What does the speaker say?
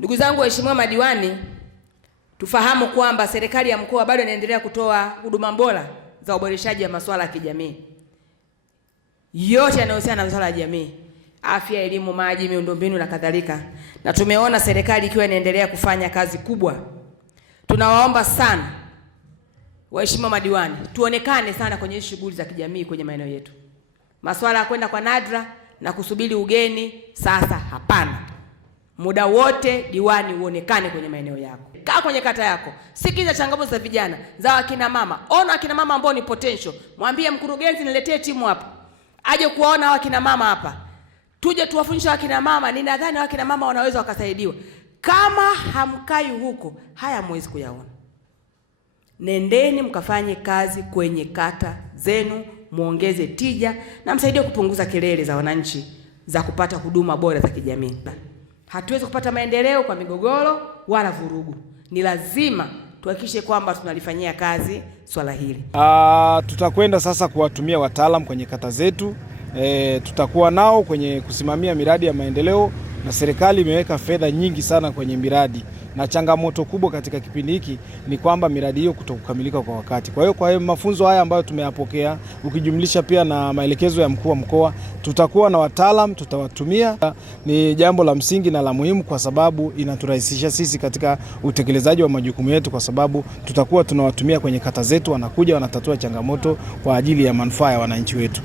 Ndugu zangu waheshimiwa madiwani, tufahamu kwamba serikali ya mkoa bado inaendelea kutoa huduma bora za uboreshaji wa masuala ya kijamii. Yote yanayohusiana na masuala ya jamii, afya, elimu, maji, miundombinu na kadhalika. Na tumeona serikali ikiwa inaendelea kufanya kazi kubwa. Tunawaomba sana waheshimiwa madiwani, tuonekane sana kwenye shughuli za kijamii kwenye maeneo yetu. Masuala ya kwenda kwa nadra na kusubiri ugeni sasa hapana. Muda wote diwani uonekane kwenye maeneo yako. Kaa kwenye kata yako. Sikiza changamoto za vijana, za wakina mama. Ona wakina mama ambao ni potential. Mwambie mkurugenzi niletee timu hapa. Aje kuwaona wakina mama hapa. Tuje tuwafundishe wakina mama, ninadhani wakina mama wanaweza wakasaidiwa. Kama hamkai huko, haya mwezi kuyaona. Nendeni mkafanye kazi kwenye kata zenu, muongeze tija na msaidie kupunguza kelele za wananchi za kupata huduma bora za kijamii. Hatuwezi kupata maendeleo kwa migogoro wala vurugu. Ni lazima tuhakikishe kwamba tunalifanyia kazi swala hili. Tutakwenda sasa kuwatumia wataalamu kwenye kata zetu. Tutakuwa nao kwenye kusimamia miradi ya maendeleo, na serikali imeweka fedha nyingi sana kwenye miradi, na changamoto kubwa katika kipindi hiki ni kwamba miradi hiyo kutokukamilika kwa wakati. Kwa hiyo mafunzo haya ambayo tumeyapokea, ukijumlisha pia na maelekezo ya mkuu wa mkoa, tutakuwa na wataalamu, tutawatumia. Ni jambo la msingi na la muhimu, kwa sababu inaturahisisha sisi katika utekelezaji wa majukumu yetu, kwa sababu tutakuwa tunawatumia kwenye kata zetu, wanakuja wanatatua changamoto kwa ajili ya manufaa ya wananchi wetu.